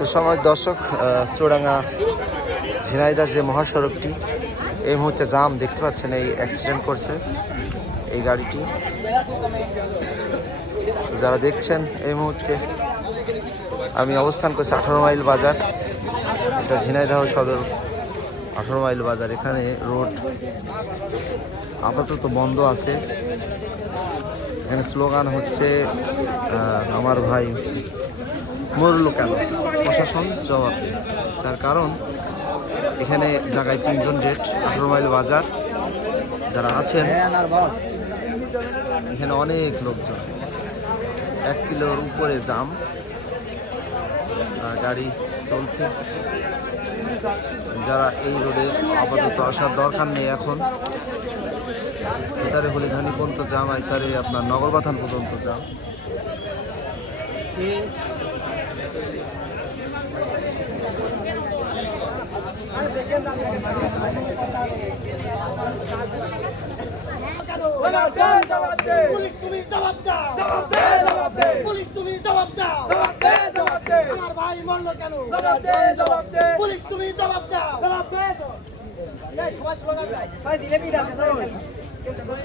তো সময় দর্শক, চুয়াডাঙ্গা ঝিনাইদহ যে মহাসড়কটি এই মুহূর্তে জাম দেখতে পাচ্ছেন। এই অ্যাক্সিডেন্ট করছে এই গাড়িটি। তো যারা দেখছেন এই মুহূর্তে আমি অবস্থান করছি 18 মাইল বাজার, এটা ঝিনাইদহ সদর 18 মাইল বাজার। এখানে রোড আপাতত বন্ধ আছে। এখানে স্লোগান হচ্ছে আমার ভাই মরলো কেন, প্রশাসন জবাব দেয়। তার কারণ এখানে জায়গায় 3 জন ডেট। 18 মাইল বাজার যারা আছেন এখানে অনেক লোকজন, 1 কিলোর উপরে জাম, গাড়ি চলছে। যারা এই রোডে আপাতত আসার দরকার নেই, এখন এতারে হলিধানি পর্যন্ত জাম, এতারে আপনার নগরবাথান পর্যন্ত জাম। পুলিশ তুমি জবাব দাও, পুলিশ তুমি জবাব দাও, আমার ভাই মরলো কেন, পুলিশ তুমি জবাব দাও। সবাই স্লোগান প্রশাসন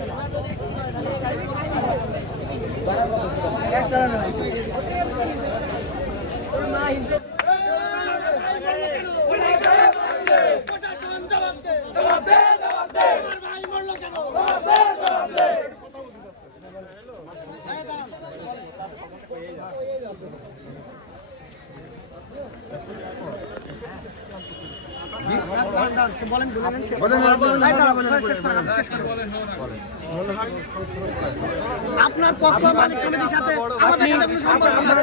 জবাব দে, আমার ভাই মরলো কেন। আপনার পক্ষ মালিক সমিতির সাথে আমাদের সাথে কোনো সম্পর্ক নেই।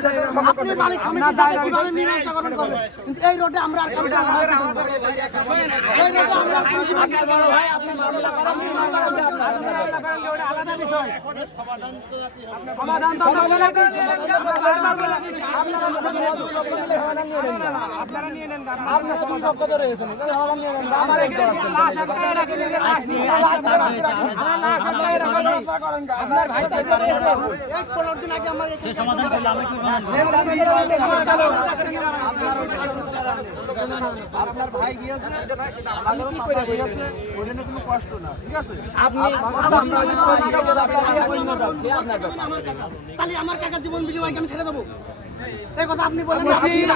আপনি মালিক সমিতির সাথে কিভাবে মীমাংসা করবেন করবেন, কিন্তু এই রোডে আমরা আর কারো সাথে হয়তো করব না। এই রোডে আমরা আর কোনো জীবন ভাই আপনি মামলা করেন, ওটা আলাদা বিষয়। সমাধান তো আমরা লাগবে, আপনারা নিয়ে নেন, আপনারা দুই পক্ষ ধরে এসেছেন, তাহলে সমাধান নিয়ে নেন। আমার একটা লাশ আপনারা রাখেন, আপনার ভাই এক 15 দিন আগে আমরা এই সমাধান করলে আমরা কি আপনার ভাই গিয়েছে, আমি কি করে গিয়েছে, ওখানে কোনো কষ্ট না, ঠিক আছে। আপনি তাহলে আমার কাকা জীবন বিনিময়কে আমি ছেড়ে দেবো, এই কথা আপনি বলেন।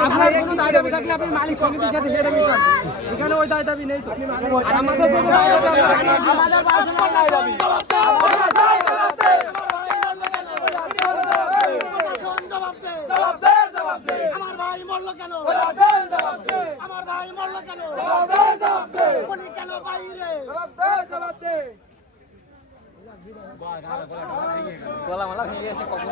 আপনার কোনো দায় দাবি থাকলে আপনি মালিক সমিতির সাথে সেটা মিশন, এখানে ওই দায় দাবি নেই তো। আমাদের কোনো দায় দাবি নেই, আমাদের পার্সোনাল দায় দাবি। আমার ভাই মরলো কেন, আমার ভাই মরলো কেন, উনি কেন বাইরে, গলা মালা ভেঙে গেছে কখন।